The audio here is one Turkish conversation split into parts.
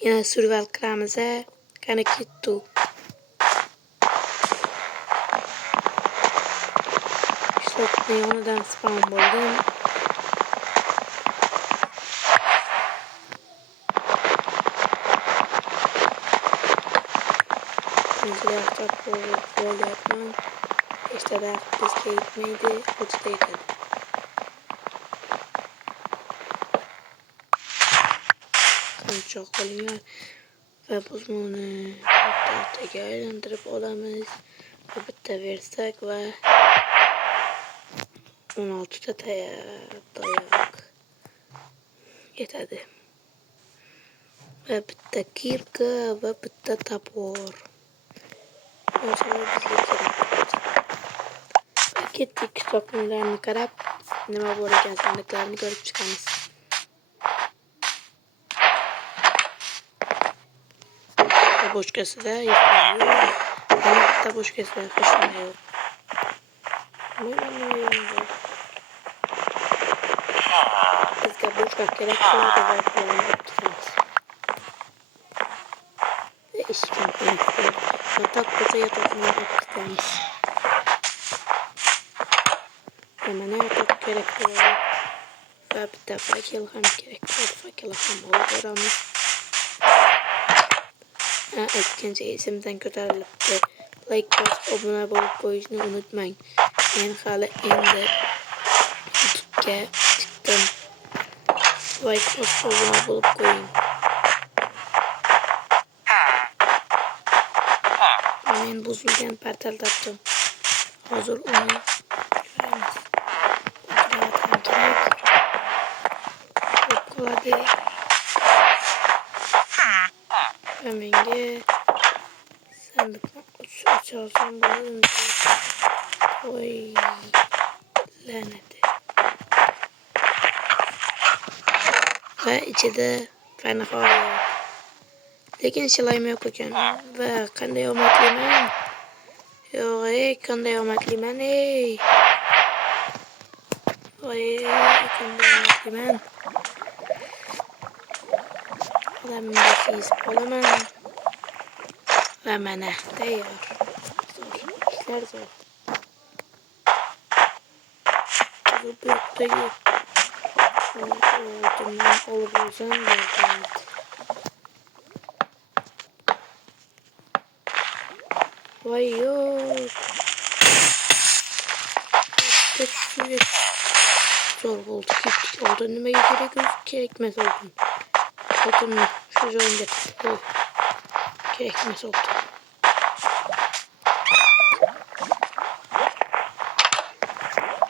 Yine survival kramıza kana kettu. İşte ondan spawn buldum. Mesela çok bol yapmam. İşte ben bizge gitmeydi. Uçtaydı. Kan çok oluyor. Ve bunu hatta aylandırıp olamaz. Ve bitti versek ve 16'da dayak yeterli. Ve bitti kirka ve bitti tapor. Mesela bize gerek. Gittik toplumlarını karab. Nima bo'lar ekan sandiqlarni ko'rib chiqamiz. Boshqasida yo'q. Yana bitta boshqasida hech nima yo'q. Bizga boshqa kerak bo'ladi va pulni olib ketamiz. Eshikni qo'yib yotoq bo'lsa yotoqni olib ketamiz. Mana yotoq kerak bo'ladi. Va bitta fakil ham kerak bo'ladi. Fakil ham olib boramiz. Aytgancha esimdan ko'tarilibdi. Like bosib obuna bo'lib qo'yishni unutmang. Men hali endi YouTube'ga chiqdim. Like bosib obuna bo'lib qo'ying. Men buzilgan portal topdim. Hozir uni ko'ramiz. O'tirib kerak. Qoladi. Va menga sandiqni ochsam bo'ladimi? Voy la'nati. Va ichida panahoya. Lekin shilayim yo'q ekan. Va qanday omadliman. Yo'q, qanday omadliman ey. Voy, qanday omadliman. Odamimga kesib olaman. Va mana tayyor. Ishlar zo'r. Bu yoqdagi o'rtamdan olib olsam bo'ladi. Voy yo'q. Zo'r bo'ldi. Ketdik. Oldin nimaga kerak o'zi kerakmas oldin. Oldinni shu joyga qo'y. Kerakmas oldin.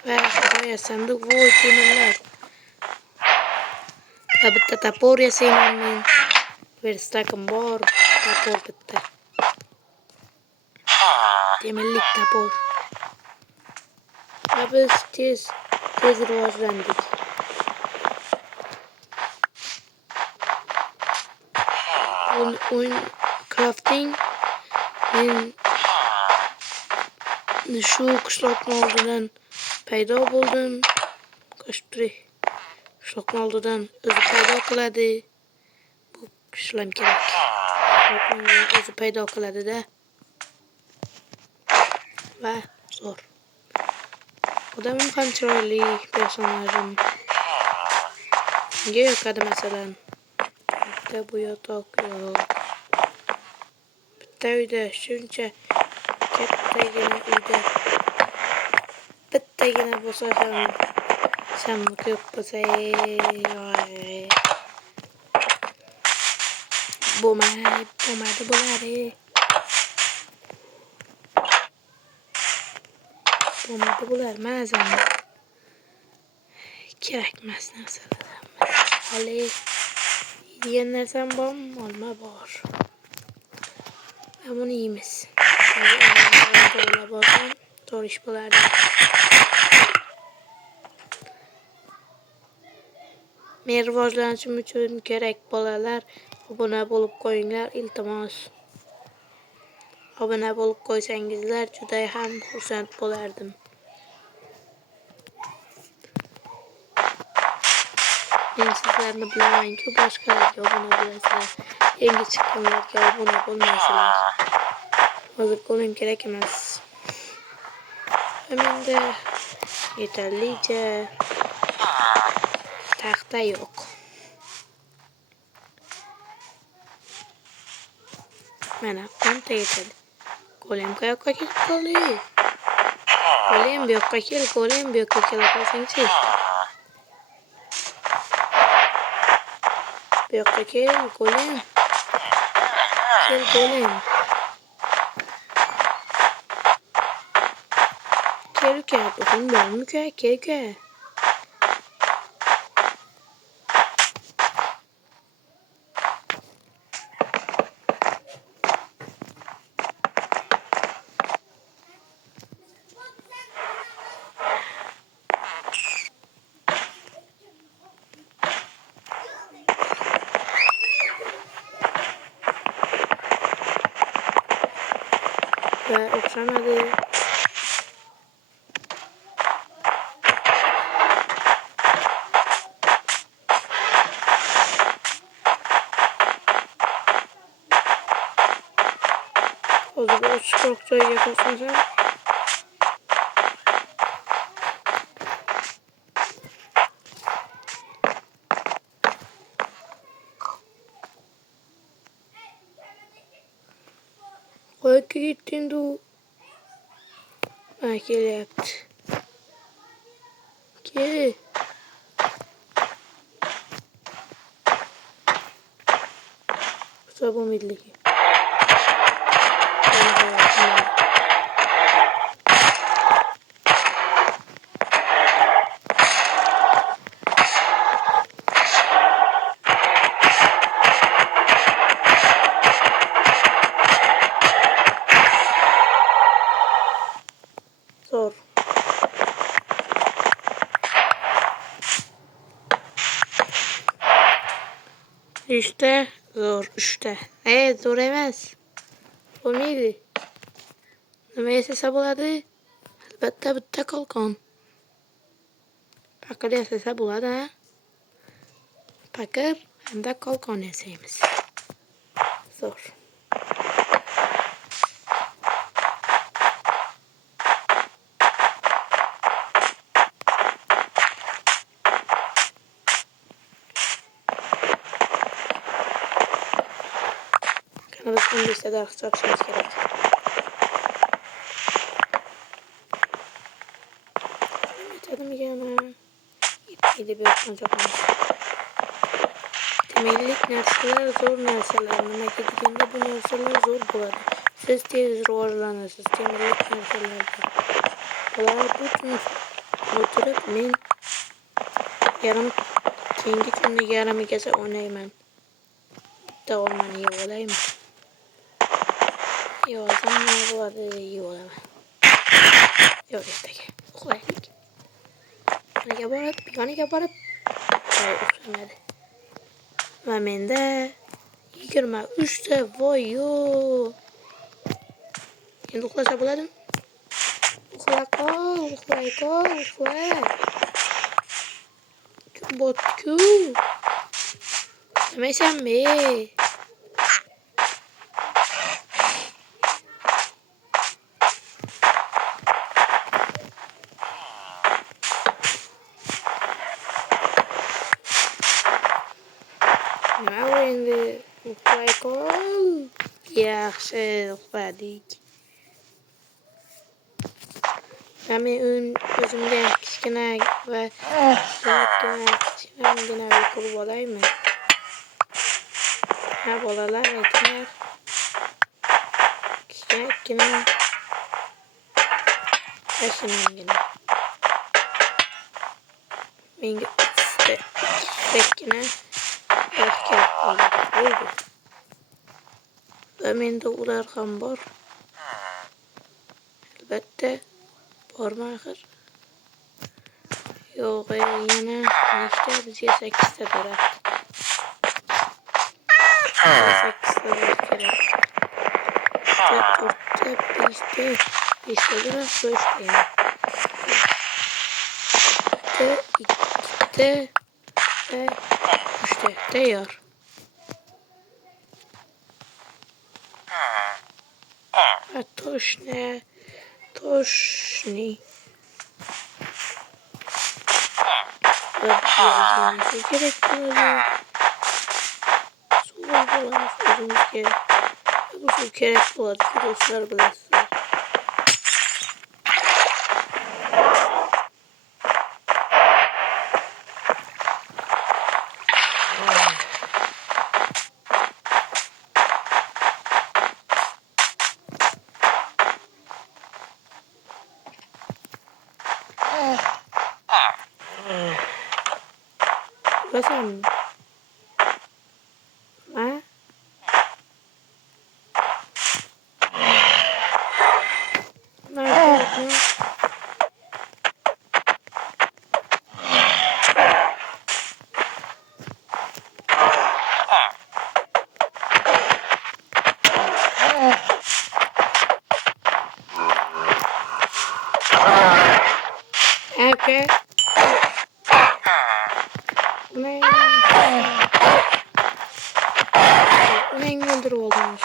Va nihoyat sandiq voy temirlar. Va bitta tapor yasayman men. Verstakim bor. Tapor bitta. Temirlik tapor. Va biz tez rivojlandik. O'yin crafting men shu qishloqning oldidan paydo bo'ldim. Qo'shib qishloqning oldidan o'zi paydo qiladi. Bu ishlam kerak. O'zi paydo qiladi-da. Va zo'r. Odamim ham chiroyli personajim. Menga yoqadi masalan. Bitta bu yotoq yo'q. Bitta uyda shuncha kattagina uyda bittagina bo'lsa ham shamni ko'p bo'lsa bo'lmadi bo'ladi. Bo'lmadi bo'lar ma'zam. Kerakmas narsalar. Hali yegan narsam bormi? Olma bor. Buni yeymiz. Borsam to'g'ri ish bo'lardi. Men rivojlanishim uchun kerak bolalar obuna bo'lib qo'yinglar iltimos. Obuna bo'lib qo'ysangizlar juda ham xursand bo'lardim. Men sizlarni bilamanki boshqalarga obuna bo'lasizlar. Yangi chiqqanlarga obuna bo'lmaysizlar. Hozir qo'lim kerak emas. Menda yetarlicha taxta yo'q. Mana qancha yetadi. Qo'lim qayoqqa ketib qoldi? Qo'lim bu yoqqa kel, qo'lim bu yoqqa kela qolsangchi. Bu yoqqa kel, qo'lim. Kel, qo'lim. Kel uka, bugün bormi uka? Kel uka. Ve okşamadı. O zaman o çıkartmayı yaparsın sen. Koyup gittin du. Gel yaptı. Gel. Sabun bildiği. Zor. İşte zor işte. Evet zor emez. O neydi? Neyse saboladı. Elbette bitti kalkan. Pakır yasasa buladı ha. Pakır hem de kalkan yasayımız. Zor. Kanalımızın listede açmamız gerek. Yeterli mi gene? Yetmedi bir yapmayacağım. Temellik narsalar zor narsalar. Nima ketganda bu narsalar zor bo'ladi. Siz tez rivojlanasiz temellik narsalarda. Bular butun o'tirib men keyingi kunda yarimigacha o'ynayman. Bitta olmani yeb olaymi? Yeb olsam nima bo'ladi? Yeb olaman. Yo'q, ertaga uxlaylik. Yoniga borib uxlamadi. Va menda 23 ta voy yo. Endi uxlasa bo'ladimi? Uxla qol, uxlay qol, uxla. Kun botdi-ku. Demaysanmi? Nima endi uxlay qol. Yaxshi uxladik. Men o'zimga kichkina va kichkinagina qurib olaymi? Ha bolalar aytinglar. Kichkina ashinagina. Menga ikkitakkina yaxshi bo'ldi. Va menda ular ham bor. Albatta bormi axir? Yo'q, yana nechta bizga 8 ta daraxt. 8 ta daraxt kerak. 5 ta daraxt qo'yishdi yana. 2 ta İşte tayyor. Toşne. Toşni. Yapacağımızı gerek böyle. Soğuk olan sözümüz gerek. Bu söz gerek bu dostlar bilasınız. Bakalım. Ha? Nerede? Okay. Ne? Ne İngiltere olmuş?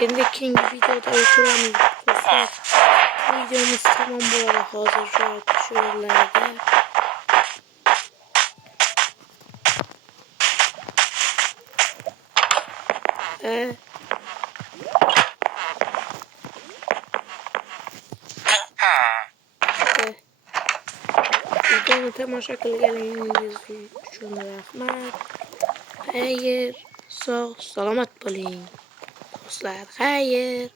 Elimdeki videoda oturamıyoruz dostlar. Videomuz tamam bu arada hazır şu an şuralarda. Videonu tamaşa qilganingiz uchun rahmat. Xayr, sog' salomat bo'ling do'stlar. Xayr.